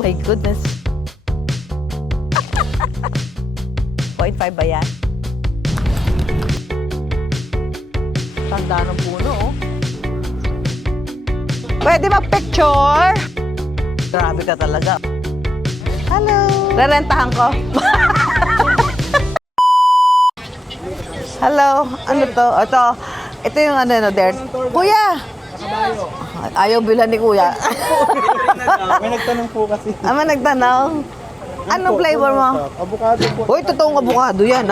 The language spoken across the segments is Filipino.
my goodness. 0.5 ba yan? Tanda ng puno, oh. Pwede mag-picture? Grabe ka talaga. Hello. Rerentahan ko. Hello. Ano to? Ito yung ano, Dert. Kuya! Ayaw bilan ni Kuya. May nagtanong po kasi. May nagtanong? Anong flavor mo? Avocado po. Uy, totoong avocado yan.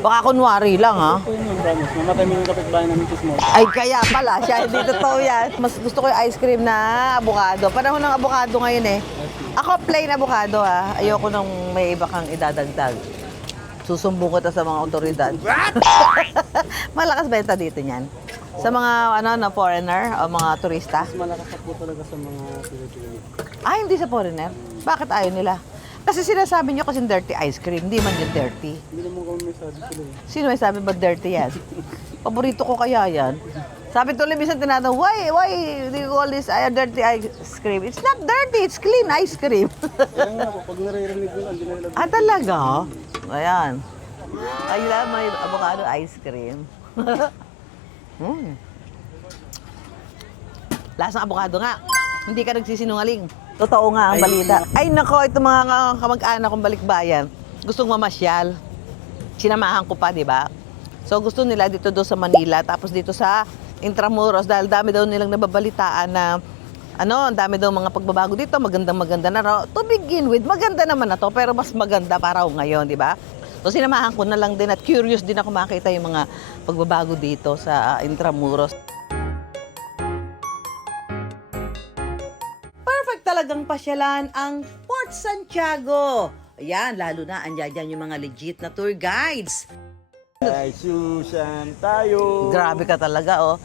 Baka kunwari lang, ha? Ito yung promise. Mamatay mo yung kapitbahay namin kismo. Ay, kaya pala. Siya, hindi totoo yan. Mas gusto ko yung ice cream na avocado. Panahon ng avocado ngayon, eh. Ako, plain avocado, ha? Ayoko nung may iba kang idadagdag. Susumbong ko sa mga otoridad. Malakas benta dito niyan. Sa mga foreigner o mga turista. Mas malakas na po talaga sa mga Pilipino. Ah, hindi sa foreigner? Bakit ayaw nila? Kasi sinasabi niyo kasi dirty ice cream. Hindi man yung dirty. Hindi naman kami may sabi sila eh. Sino may sabi ba dirty yan? Paborito ko kaya yan. Sabi tuloy minsan tinatanong, why do you call this dirty ice cream? It's not dirty, it's clean ice cream. Kaya nga po, pag naririnig nila, hindi na nila. Ah, talaga? Ayan. Ayun, may avocado ice cream. Lasang avocado nga. Hindi ka nagsisinungaling. Totoo nga ang balita. Ay nako, ito mga kamag-anak kong balikbayan. Gustong mamasyal. Sinamahan ko pa, di ba? So gusto nila dito sa Manila, tapos dito sa Intramuros, dahil dami daw nilang nababalitaan na ang dami daw mga pagbabago dito, maganda na raw. To begin with, maganda naman na to, pero mas maganda para ngayon, di ba? So sinamahan ko na lang din at curious din ako makita yung mga pagbabago dito sa Intramuros. Perfect talagang pasyalan ang Port Santiago. Ayan, lalo na andyan yung mga legit na tour guides. Ay, Susan tayo. Grabe ka talaga, oh.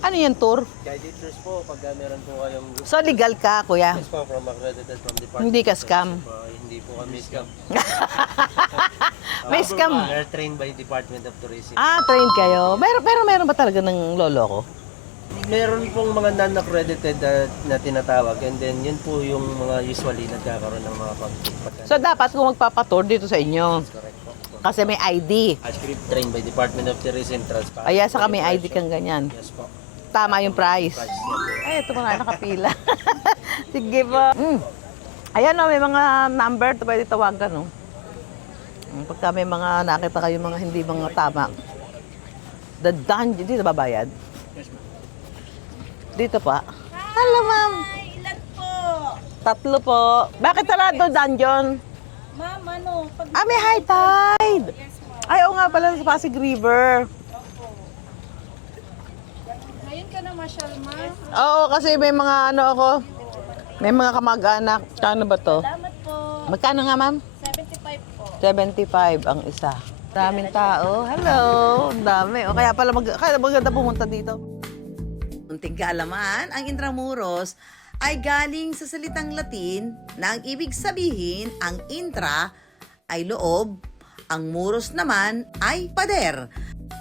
Ano yan, tour? Guided tours po, pag meron po kayong gusto. So, legal ka, kuya? Yes po, from accredited from Department. Hindi ka scam? Hindi po kami scam. May scam? We're trained by Department of Tourism. Ah, train kayo. Pero meron ba talaga ng lolo ko? Meron pong mga non-accredited na tinatawag, and then yun po yung mga usually nagkakaroon ng mga pagpapagod. So, dapat kung magpapatour dito sa inyo. Correct po. Kasi may ID. Ice cream trained by Department of Tourism, transparent. Ay, saka may ID kang ganyan. Yes po. Tama yung price. Price yan po. Ay, ito ko na nakapila. Sige po. Ayan o, may mga number. Pwede tawagan, no? Pagka may mga nakita kayo mga hindi mga tama. The dungeon. Dito ba bayad? Yes ma'am. Dito pa. Hello, ma'am. Ilan po? 3 po. Bakit sarado dungeon? Ma'am, ano? Pag Ah, may high tide. Ay, oo nga pala sa Pasig River. ngayon ka na masyal, ma'am. Oo, kasi may mga ako. May mga kamag-anak. Kano ba to? Salamat po. Magkano nga, ma'am? 75 po. 75 ang isa. Daming tao. Hello. Ang dami. O kaya pala kaya maganda pumunta dito. Unting kaalaman, ang Intramuros ay galing sa salitang Latin na ang ibig sabihin ang intra ay loob, ang muros naman ay pader.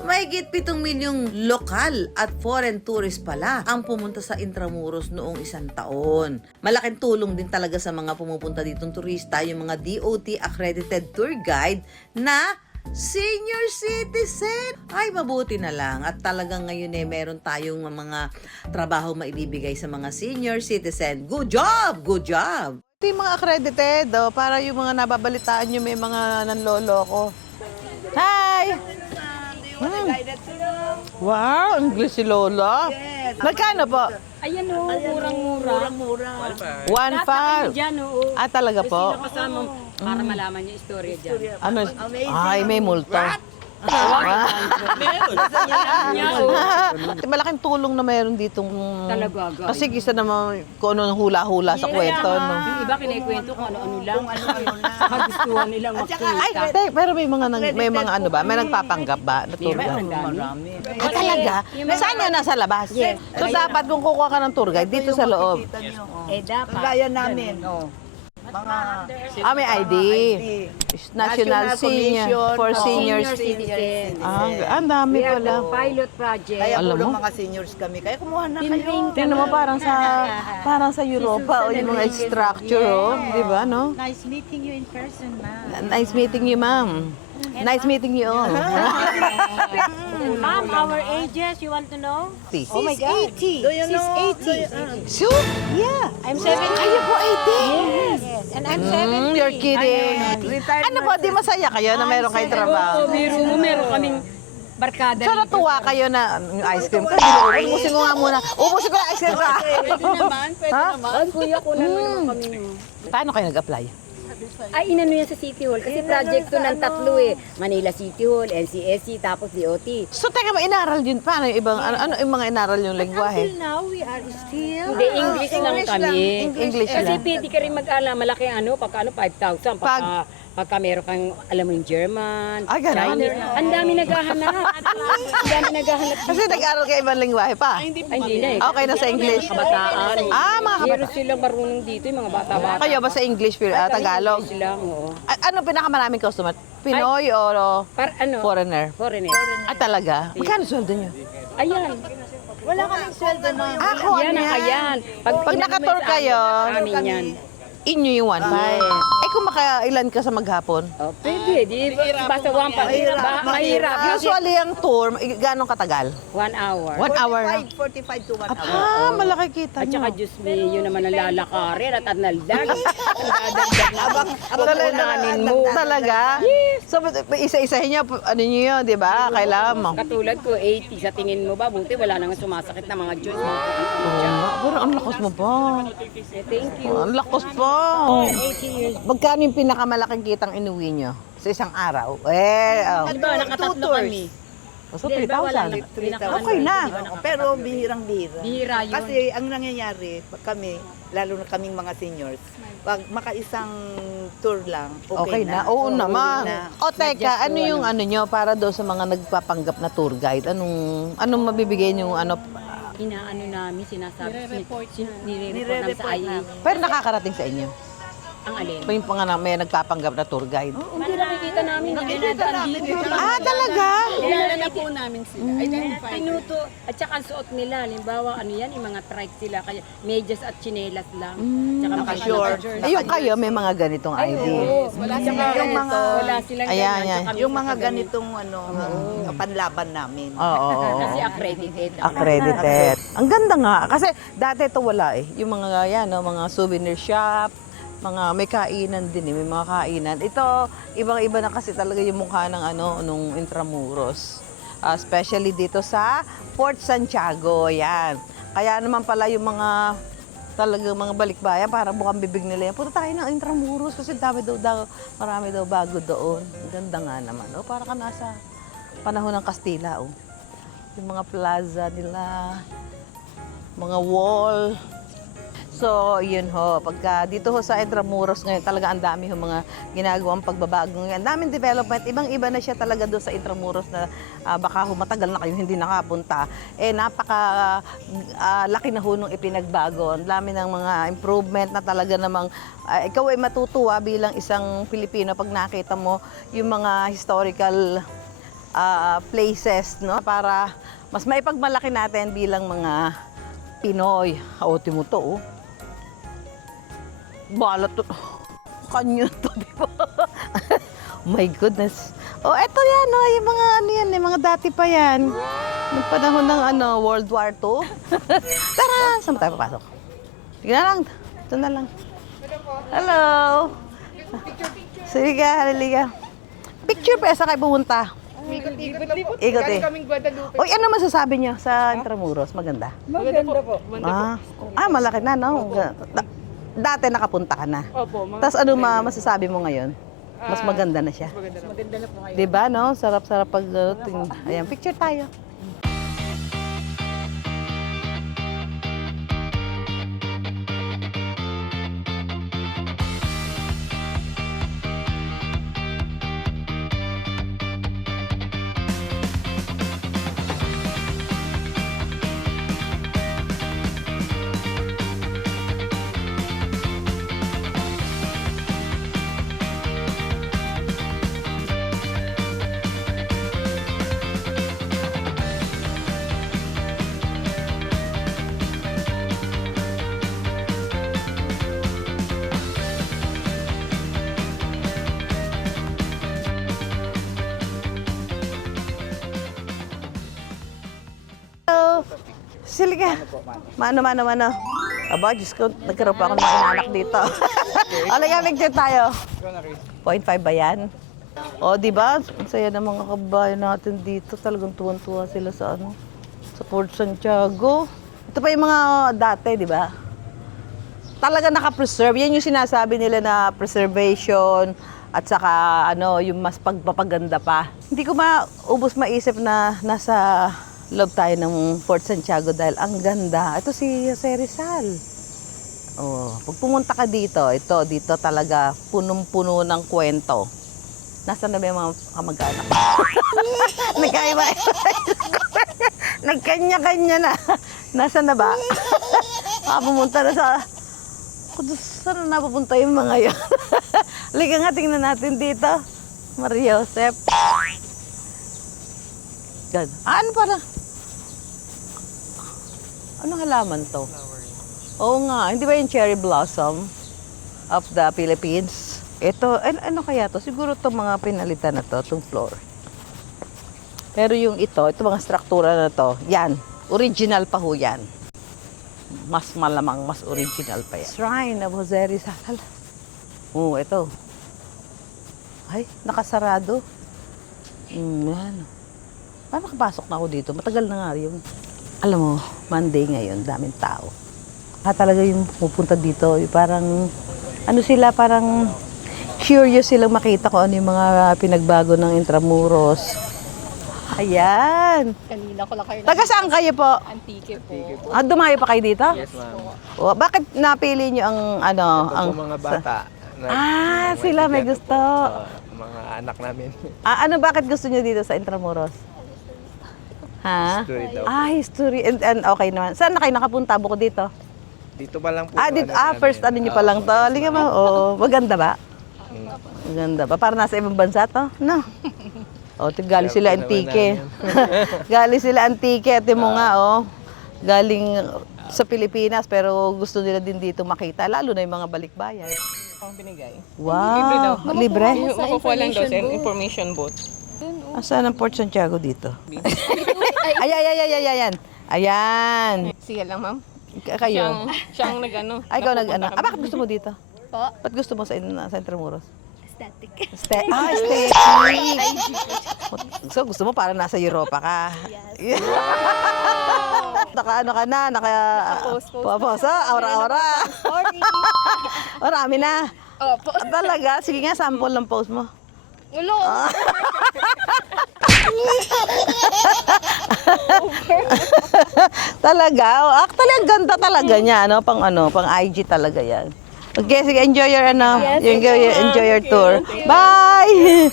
Mahigit 7 milyong lokal at foreign tourist pala ang pumunta sa Intramuros noong 1 taon. Malaking tulong din talaga sa mga pumupunta ditong turista yung mga DOT accredited tour guide na senior citizen. Ay, mabuti na lang. At talagang ngayon meron tayong mga trabaho maibibigay sa mga senior citizen. Good job! Good job! Ito yung mga accredited, para yung mga nababalitaan nyo may mga nanloloko. Hi! Wow, English si Lola. Magkano po? Ayan o, murang-mura. 1.5. Diyan o. Ah, talaga po? Sino kasama para malaman niya istorya dyan. Ano? Ay, may multa. Malaking tulong na mayroon ditong... Talaga, guys. Kasi kisa naman kung ano hula-hula sa kwento, no? Yung iba kinikwento kung ano-ano lang. Saka gustuhan nilang Ay, makita. pero may mga ano ba? May nagpapanggap ba? Na tour guide? Marami. Ah, talaga? Saan yun? Nasa labas? So, dapat kung kukuha ka ng tour guide, dito sa loob. Eh, dapat. Gaya namin, oh. May ID. National Senior for Senior citizen. Ang dami We are the pala. pilot project. Kaya Alam puro mo? mga seniors kami. Kaya kumuha na kayo. Tingnan mo parang sa Europa o yung mga structure, oh. Di ba, no? Nice meeting you in person, ma'am. Nice meeting you, ma'am. Nice meeting you all. Ma'am, our ages, you want to know? Oh my God. 80. Do you She's know? 80. So, Yeah, I'm 70. kayo po 80? Yes, and I'm 70. You're kidding. Ano po, di masaya kayo na meron kayong trabaho? Meron kaming barkada. So natuwa kayo na yung ice cream ka. Ubusin ko nga muna. Ubusin ko yung ice cream ka. Pwede naman. Ay, kuya ko na naman kami. Paano kayo nag-apply? Ay, inano yan sa City Hall. Kasi project to ng tatlo eh. Manila City Hall, NCSC, tapos DOT. So teka, inaral yun. Paano yung ibang, ano yung mga inaral yung lengguwahe? Until now, we are still... Hindi, English lang kami. English Kasi lang. pwede ka rin mag-alam, malaki pagka 5,000. Pagka meron kang, alam mo yung German, Ah, ganun? Chinese. Ang dami naghahanap. Ang dami naghahanap. Kasi nag-aral kayo ibang lengguwahe pa. Ay, hindi na eh. Okay na sa English. Kabataan. Mga Meron kabataan. silang marunong dito, yung mga bata-bata. Kayo ba sa English, Tagalog? English lang, oo. Ano pinakamaraming customer? Pinoy o foreigner? Foreigner. Talaga? Magkano sweldo nyo? Ayan. Wala kaming sweldo na. Ako, Yan ang ayan. Pag naka-tour kayo, amin yan. inyo yung 1.5. Eh kung makailan ka sa maghapon? Oh, pwede. Di, basta one pa. Mahirap. Usually ang tour, gano'ng katagal? 1 hour. 1 hour? 45 to 1 hour. Malaki kita At saka nyo. Diyos me, yun naman ang lalakarin at naldag. Abang unanin mo. Talaga? So, isa-isahin nyo, ano nyo yun, di ba? Kailangan mo. Katulad ko, 80. Sa tingin mo ba, buti wala nang sumasakit na mga Diyos. Pero ang lakas mo pa. Thank you. Ang lakas pa. Magkano yung pinakamalaking kitang inuwi nyo sa isang araw? Diba, nakatatlo kami. So, Di ba, wala 3,000. na. Okay na. Pero bihirang-bihira. Bihira yun. Kasi ang nangyayari, pag kami, lalo na kaming mga seniors, pag makaisang tour lang, Okay okay, na. Oo naman. na. O teka, ano yung ano nyo para doon sa mga nagpapanggap na tour guide? Anong mabibigay nyo Inaano namin, sinasabi, nire-report namin sa Nire-report IA. pero nakakarating sa inyo? Ang alin? Yung mga may nagpapanggap na tour guide? Hindi nakikita namin. Talaga? Kilala po namin sila. Pinuto. At saka ang suot nila. Halimbawa, ano yan, yung mga trike sila. Kaya medyas at chinelas lang. Tsaka Naka-short. Yung kayo, may mga ganitong ID. Wala silang Yung mga, Wala silang Ayan, ganyan. ayan. Tsaka yung mga minsan ganitong panlaban namin. Oo. Kasi accredited. Accredited. Ang ganda nga. Kasi dati ito wala eh. Yung mga yan, no, mga souvenir shop, mga may kainan din eh, may mga kainan. Ito, ibang-iba na kasi talaga yung mukha ng nung Intramuros. Especially dito sa Fort Santiago, yan. Kaya naman pala yung mga talagang mga balikbayan, parang bukang bibig nila yan. Punta tayo ng Intramuros kasi marami daw bago doon. Ang ganda nga naman. Oh, para ka nasa panahon ng Kastila. Oh. Yung mga plaza nila, mga wall. So, yun ho. Pagka dito ho sa Intramuros ngayon, talaga ang dami ho mga ginagawang pagbabago ngayon. Ang daming development. Ibang-iba na siya talaga doon sa Intramuros na baka ho matagal na kayo hindi nakapunta. Napaka laki na ho nung ipinagbago. Ang dami ng mga improvement na talaga namang ikaw ay matutuwa bilang isang Pilipino pag nakita mo yung mga historical places, no? Para mas maipagmalaki natin bilang mga Pinoy. Haotin mo to, oh. Balat to. Kanyo to, di ba? My goodness. Oh, eto yan, oh. Yung mga yung mga dati pa yan. Noong panahon ng World War II. Tara, saan tayo papasok? Sige na lang. Ito na lang. Hello. Sige ka, haliliga. Picture pa, saan kayo pumunta? Ikot eh. Uy, ano masasabi niyo sa Intramuros? Maganda? Maganda po. Malaki na, no? Dati nakapunta ka na. Opo, Tapos ano masasabi mo ngayon? Mas maganda na siya. Maganda na po ngayon. Diba, no? Sarap-sarap pag ayan, picture tayo. Halika. Mano. Aba, Diyos ko, nagkaroon pa ako ng inanak dito. Halika, picture tayo. 0.5 ba yan? O, di ba? Ang saya ng mga kabayan natin dito. Talagang tuwan-tuwa sila sa sa Fort Santiago. Ito pa yung mga dati, di ba? Talaga naka-preserve. Yan yung sinasabi nila na preservation at saka yung mas pagpapaganda pa. Hindi ko maubos maisip na nasa loob tayo ng Fort Santiago dahil ang ganda. Ito si Jose Rizal. Oh, pag pumunta ka dito talaga punong-puno ng kwento. Nasaan na ba yung mga kamag-anak? Nagkaiba. Nagkanya-kanya na. Nasaan na ba? Pumunta na sa... Saan na napupunta yung mga yun? Halika nga, tingnan natin dito. Maria Josep. Gan. Ano para? Anong halaman to? Oo nga, hindi ba yung cherry blossom of the Philippines? Ito, ano kaya to? Siguro to mga pinalitan na to, itong floor. Pero yung ito mga struktura na to, yan, original pa ho yan. Mas malamang, mas original pa yan. Shrine of Jose Rizal. Oo, ito. Ay, nakasarado. Yan. Paano nakapasok na ako dito? Matagal na nga yun. Alam mo, Monday ngayon, daming tao. Talaga yung pupunta dito, parang, parang curious silang makita ko ano yung mga pinagbago ng Intramuros. Ayan. Kanina ko lang kayo Taga saan kayo po? Antique po. Dumayo pa kayo dito? Yes, ma'am. O, bakit napili nyo ang Ito po mga bata. sila may gusto. Mga anak namin. Bakit gusto nyo dito sa Intramuros? Ha? History daw. History. And okay naman. Saan na kayo nakapunta? Buko dito? Dito pa lang po. Dito. First nyo pa lang to. Halika mo. Oo. Maganda ba? Maganda ba? Para nasa ibang bansa to? No. Galing sila Antique. Galing sila Antique. Ate mo nga, galing sa Pilipinas, pero gusto nila din dito makita, lalo na yung mga balikbayan. Ang binigay. Wow! Libre? Makukuha lang daw sa information booth. Asan ang Port Santiago dito? Ayan. Ayan. Siya lang, ma'am. Kayo? Siyang nag-ano. Ikaw nag-ano? Bakit gusto mo dito? Po? Ba't gusto mo sa Intramuros? Aesthetic. Aesthetic. So, gusto mo parang nasa Europa ka? Yes. Naka ka na? Naka-post. Aura-aura. Sorry. Marami na. Opo. Talaga? Sige nga, sample ng post mo. Ulo. Talaga? Actually, ang ganda talaga niya. Pang IG talaga yan. Okay, sige, enjoy your enjoy your tour. Bye!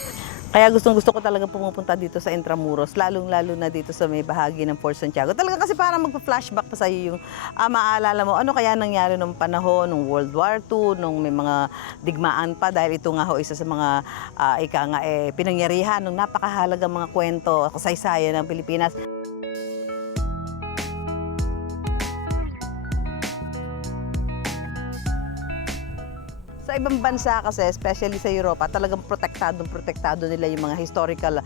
Kaya gusto ko talaga pumupunta dito sa Intramuros, lalong-lalo na dito sa may bahagi ng Fort Santiago. Talaga kasi parang magpa-flashback pa sa iyo yung maaalala mo ano kaya nangyari nung panahon ng World War II, nung may mga digmaan pa dahil ito nga ho isa sa mga pinangyarihan ng napakahalagang mga kwento, kasaysayan ng Pilipinas. Sa ibang bansa kasi, especially sa Europa, talagang protektado nila yung mga historical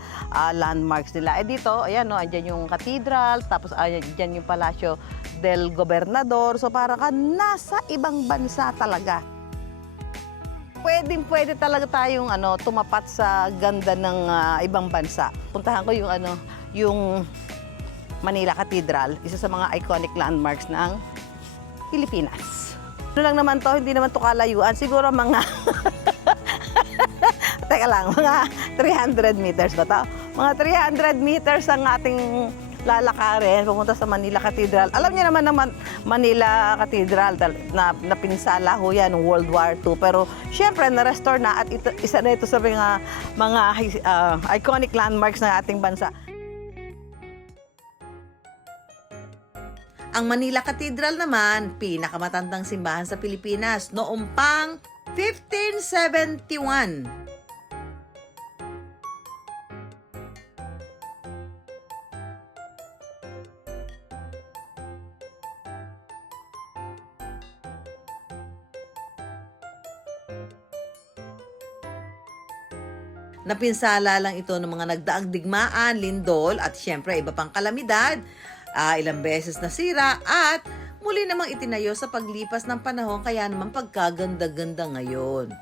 landmarks nila. Dito, ayan, andyan yung cathedral, tapos andyan yung Palacio del Gobernador. So parang ka nasa ibang bansa talaga. Pwede talaga tayong tumapat sa ganda ng ibang bansa. Puntahan ko yung Manila Cathedral, isa sa mga iconic landmarks ng Pilipinas. Ano lang naman to, hindi naman to kalayuan. Siguro mga, teka lang, mga 300 meters ba to? Mga 300 meters ang ating lalakarin pupunta sa Manila Cathedral. Alam niyo naman Manila Cathedral na pinsala ho yan ng World War II. Pero syempre, na-restore na at isa na ito sa mga iconic landmarks ng ating bansa. Ang Manila Cathedral naman, pinakamatandang simbahan sa Pilipinas noong pang 1571. Napinsala lang ito ng mga nagdaang digmaan, lindol at syempre iba pang kalamidad Ilang beses nasira at muli namang itinayo sa paglipas ng panahon kaya naman pagkaganda-ganda ngayon.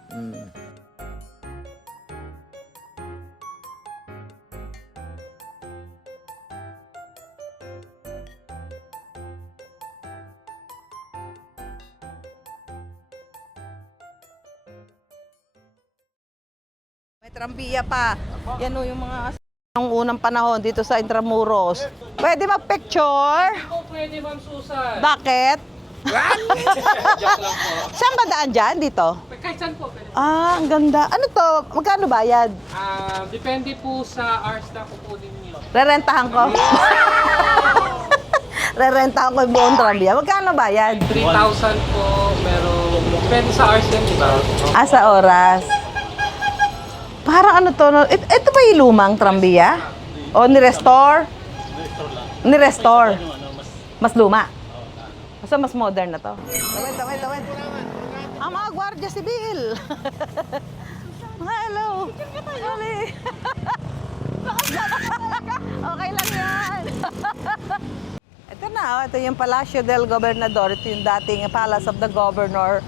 May trampiya pa. Yan o yung mga ng unang panahon dito sa Intramuros. Pwede mag-picture? Pwede, Ma'am Susan. Bakit? Saan ba daan dyan? Dito? Kahit saan po. Pwede. Ang ganda. Ano to? Magkano bayad? Depende po sa hours na kukunin niyo. Rerentahan ko. Rerentahan ko yung buong trambiya. Magkano bayad? 3,000 po, merong... Depende sa hours din, di ba? Sa oras. Parang ano to? Ito ba yung lumang trambiya? O ni-restore? Ni-restore. Mas luma. Basta mas modern na to. Lawid. Ang mga gwardiya sibil. Hello. Hello. Okay lang yan. Ito na, ito yung Palacio del Gobernador. Ito yung dating Palace of the Governor.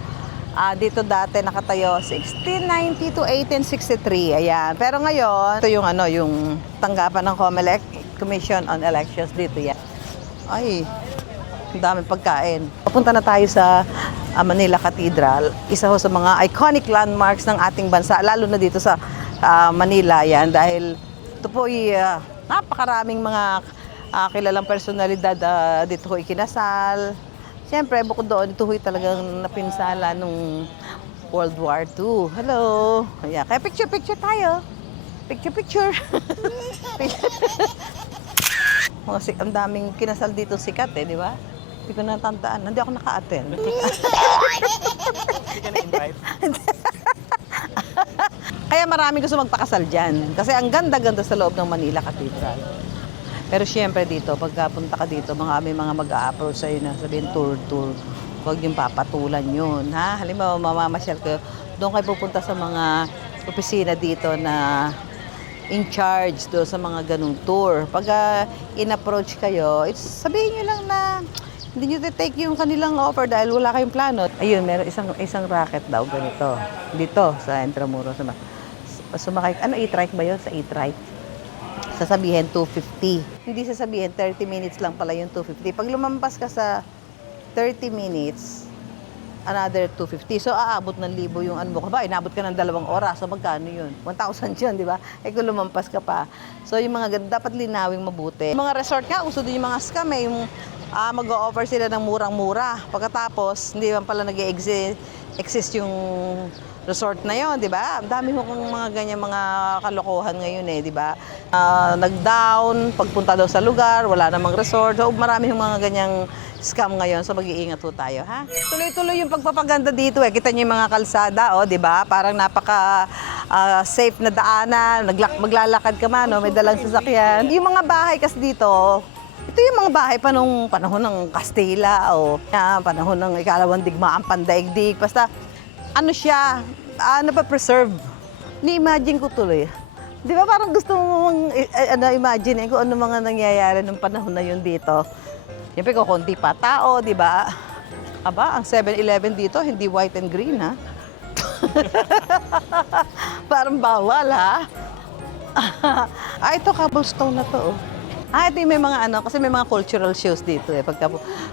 Dito dati nakatayo 1690 to 1863. Ayan. Pero ngayon, ito yung yung tanggapan ng COMELEC, Commission on Elections dito yan. Ay, ang daming pagkain. Papunta na tayo sa Manila Cathedral. Isa ho sa mga iconic landmarks ng ating bansa, lalo na dito sa Manila yan dahil ito po napakaraming mga kilalang personalidad dito ho ikinasal. Siyempre, bukod doon, ito ho'y talagang napinsala nung World War II. Hello! Ayan. Kaya picture tayo. Picture. Ang daming kinasal dito sikat di ba? Hindi ko natandaan. Hindi ako naka-attend. Kaya marami gusto magpakasal dyan. Kasi ang ganda-ganda sa loob ng Manila Cathedral. Pero siyempre dito, pagkapunta ka dito, may mga mag-a-approach sa'yo na sabihin tour. Huwag yung papatulan yun. Ha? Halimbawa, mamamasyal kayo. Doon kayo pupunta sa mga opisina dito na in charge do sa mga ganung tour. Pag in-approach kayo, sabihin nyo lang na hindi nyo take yung kanilang offer dahil wala kayong plano. Ayun, meron isang racket daw ganito. Dito sa Intramuros. Sumakay. E-trike ba yun? Sa e-trike. Sasabihin 250. Hindi sasabihin 30 minutes lang pala yung 250. Pag lumampas ka sa 30 minutes, another 250. So, aabot ng 1,000 yung mo ka ba? Inabot ka ng 2 oras. So, magkano yun? 1,000 yun, di ba? Kung lumampas ka pa. So, yung mga ganun, dapat linawing mabuti. Yung mga resort nga, uso din yung mga scam yung mag-o-offer sila ng murang-mura. Pagkatapos, hindi man pala nag-exist yung resort na yon, di ba? Ang dami mo kung mga ganyan mga kalokohan ngayon di ba? Nag-down, pagpunta daw sa lugar, wala namang resort. So, marami yung mga ganyang scam ngayon. So, mag-iingat po tayo, ha? Tuloy-tuloy yung pagpapaganda dito, Kita niyo yung mga kalsada, di ba? Parang napaka safe na daanan. Maglalakad ka man, may dalang sasakyan. Yung mga bahay kasi dito, ito yung mga bahay pa nung panahon ng Kastila panahon ng ikalawang digmaang pandaigdig. Basta, siya, preserve. Ni-imagine ko tuloy. Di ba parang gusto mong imagine kung ano mga nangyayari nung panahon na yun dito. Siyempre kung konti pa tao, di ba? Aba, ang 7-Eleven dito, hindi white and green, ha? Parang bawal, ha? Ito, cobblestone na to, ito yung may mga kasi may mga cultural shows dito, pagka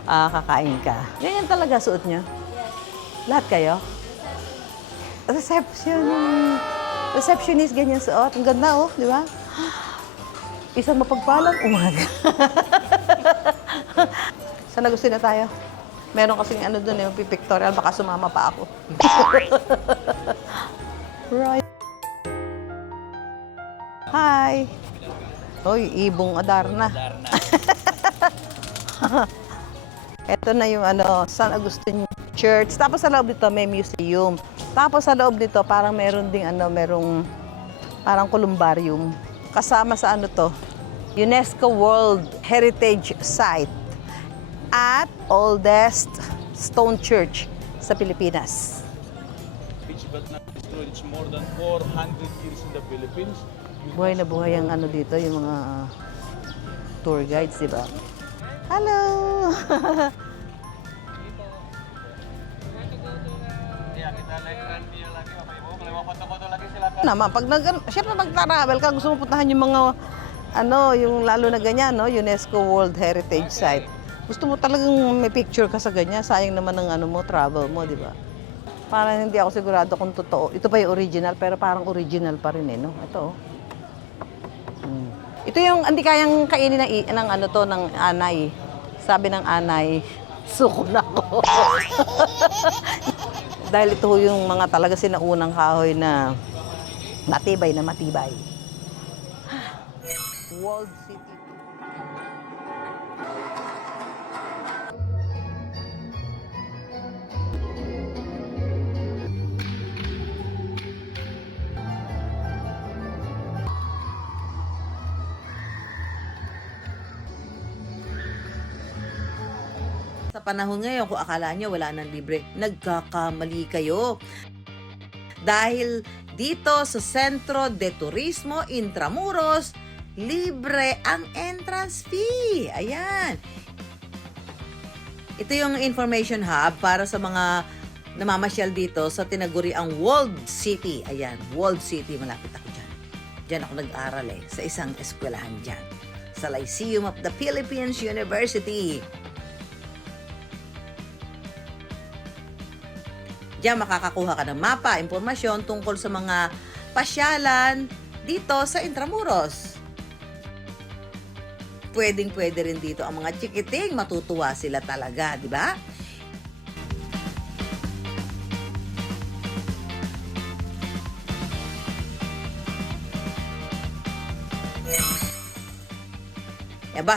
kakain ka. Ganyan talaga suot nyo? Lahat kayo? Receptionist, ganyan suot. Ang ganda, di ba? Isang mapagpalang umaga. Saan na gusto na tayo? Meron kasing doon, yung pictorial, baka sumama pa ako. Right. Hi! Hoy, Ibong Adarna. Ito na yung San Agustin Church. Tapos sa loob dito may museum. Tapos sa loob dito parang meron ding merong parang columbarium. Kasama sa to? UNESCO World Heritage Site at oldest stone church sa Pilipinas. Which but not destroyed. It's more than 400 years in the Philippines. Buhay na buhay ang dito, yung mga tour guides, di ba? Hello! Naman, pag syempre mag-travel ka, gusto mo puntahan yung mga, yung lalo na ganyan, no? UNESCO World Heritage Site. Gusto mo talagang may picture ka sa ganyan, sayang naman ng travel mo, di ba? Parang hindi ako sigurado kung totoo. Ito pa yung original, pero parang original pa rin no? Ito, Ito yung hindi kayang kainin ng anay. Sabi ng anay, suko na ko. Dahil ito yung mga talaga sinaunang kahoy na matibay na matibay. Walled City. Sa panahon ngayon, kung akala nyo wala nang libre, nagkakamali kayo. Dahil dito sa Centro de Turismo Intramuros, libre ang entrance fee. Ayan. Ito yung information hub para sa mga namamasyal dito sa tinaguriang Walled City. Ayan, Walled City. Malapit ako dyan. Dyan ako nag-aral sa isang eskwelahan dyan. Sa Lyceum of the Philippines University. Diyan makakakuha ka ng mapa, impormasyon tungkol sa mga pasyalan dito sa Intramuros. Pwedeng-pwede rin dito ang mga chikiting, matutuwa sila talaga, di ba?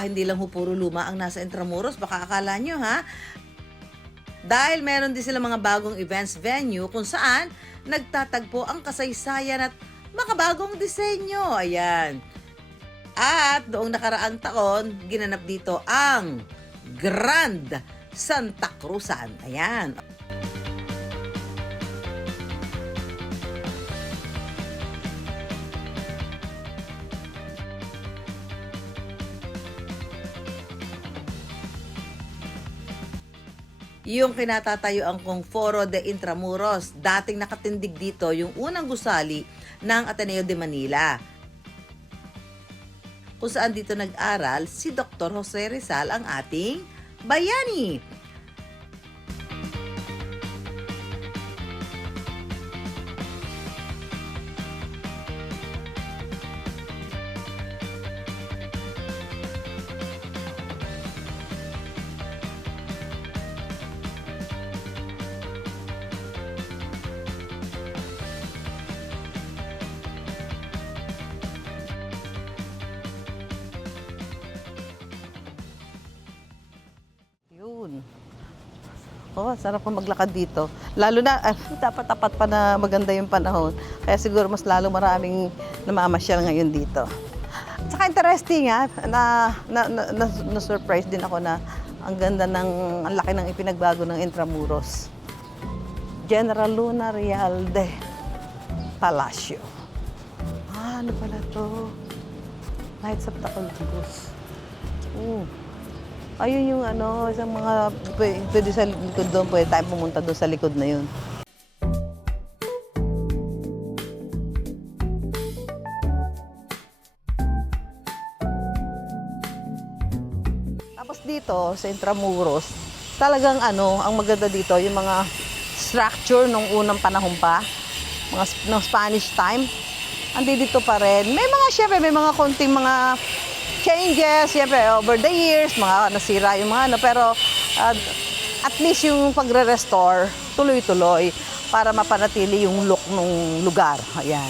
Hindi lang puro luma ang nasa Intramuros, baka akala nyo Dahil meron din sila mga bagong events venue kung saan nagtatagpo ang kasaysayan at makabagong disenyo. Ayan. At noong nakaraang taon, ginanap dito ang Grand Santa Cruzan. Ayan. Yung kinatatayuan kong Foro de Intramuros, dating nakatindig dito yung unang gusali ng Ateneo de Manila. Kung saan dito nag-aral si Dr. Jose Rizal, ang ating bayani. Sarap po maglakad dito. Lalo na, dapat tapat pa na maganda yung panahon. Kaya siguro mas lalo maraming namamasyal ngayon dito. Saka interesting na-surprise din ako na ang ganda ang laki ng ipinagbago ng Intramuros. General Luna Realde Palacio. Ano pala to? Knights of the Columbus. Ayun yung isang mga pwede sa likod doon, pwede tayo pumunta doon sa likod na yun. Tapos dito sa Intramuros, talagang ang maganda dito, yung mga structure nung unang panahon pa, ng Spanish time, dito pa rin. Syempre, may mga konting mga changes, siyempre, over the years, mga nasira yung mga pero at least yung pagre-restore, tuloy-tuloy para mapanatili yung look ng lugar. Ayan.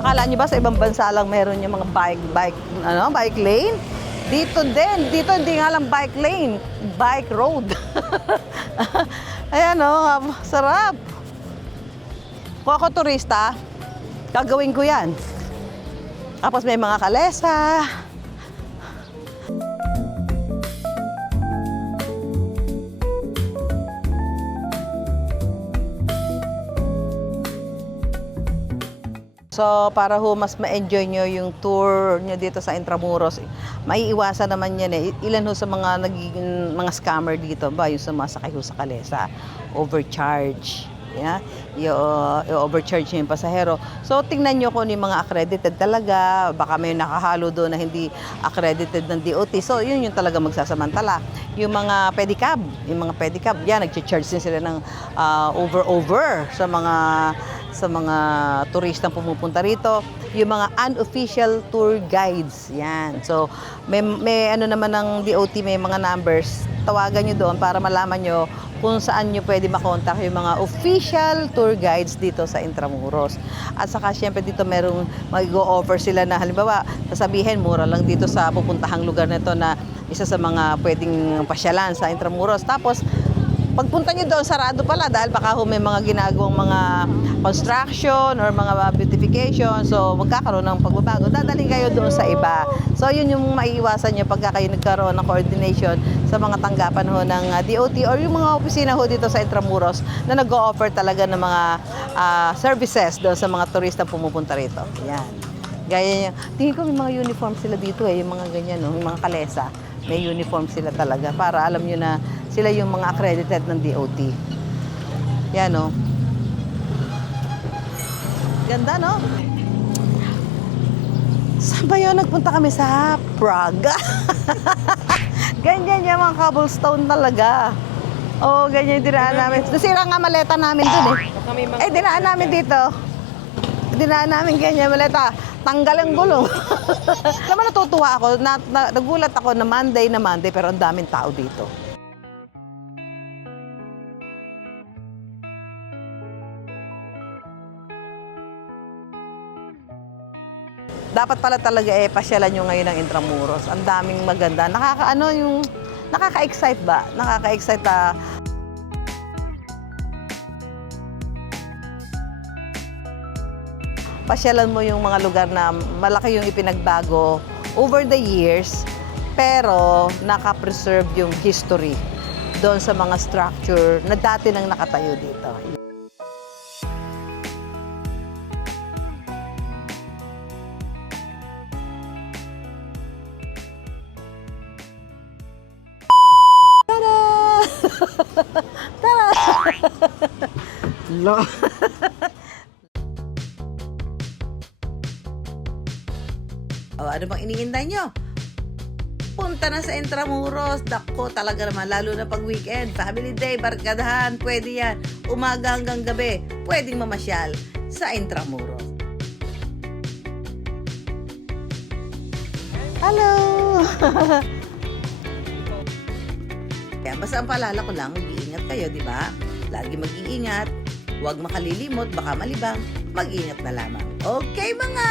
Akala niyo ba sa ibang bansa lang meron yung mga bike lane? Dito din. Dito hindi nga lang bike lane, bike road. Ayan sarap. Kung ako turista, gagawin ko yan. Tapos may mga kalesa. So, para ho mas ma-enjoy nyo yung tour nyo dito sa Intramuros, maiiwasan naman yan eh. Ilan ho sa mga nagiging mga scammer dito ba, yung sumasakay ho sa kalesa, overcharge. Yeah? I-overcharge nyo yung pasahero. So, tingnan nyo kung yung mga accredited talaga. Baka may nakahalo doon na hindi accredited ng DOT. So, yun yung talaga magsasamantala. Yung mga pedicab, yan, nag-charge din sila ng over sa mga turistang pumupunta rito. Yung mga unofficial tour guides, yan. So, may ano naman ng DOT, may mga numbers. Tawagan nyo doon para malaman nyo kung saan nyo pwede makontak yung mga official tour guides dito sa Intramuros. At saka syempre dito merong mag-o-offer sila na halimbawa, sasabihin mura lang dito sa pupuntahang lugar na ito na isa sa mga pwedeng pasyalan sa Intramuros. Tapos, pagpunta nyo doon, sarado pala dahil baka may mga ginagawang mga construction or mga beautification. So, magkakaroon ng pagbabago. Dadaling kayo doon sa iba. So, yun yung maiiwasan nyo pagka kayo nagkaroon ng coordination sa mga tanggapan ho ng DOT or yung mga opisina ho dito sa Intramuros na nag-o-offer talaga ng mga services doon sa mga turista pumupunta rito. Yan. Gaya niya. Tingin ko may mga uniform sila dito eh, yung mga ganyan, no? Yung mga kalesa. May uniform sila talaga para alam nyo na sila yung mga accredited ng DOT. Yan, no? Ganda, no? Saan ba yun? Nagpunta kami sa Praga. Ganyan yung mga cobblestone talaga. Oo, ganyan yung dinaan namin. Nasira nga maleta namin dun eh. Dinaan namin dito. Dinaan namin ganyan maleta. Tanggal ang gulong. Naman natutuwa ako. Nagulat ako na Monday pero ang daming tao dito. Dapat pala talaga pasyalan nyo ngayon ng Intramuros. Ang daming maganda. Nakaka-excite ba? Nakaka-excite pasyalan mo yung mga lugar na malaki yung ipinagbago over the years, pero naka-preserve yung history doon sa mga structure na dati nang nakatayo dito. Tada! Tada! O, ano bang iniintay nyo? Punta na sa Intramuros. Dako, talaga naman, lalo na pag weekend. Family day, barkadahan, pwede yan. Umaga hanggang gabi, pwedeng mamasyal sa Intramuros. Hello! Kaya basta ang paalala ko lang, mag-iingat kayo, di ba? Lagi mag-iingat. Huwag makalilimot, baka malibang. Mag-ingat na lamang. Okay, mga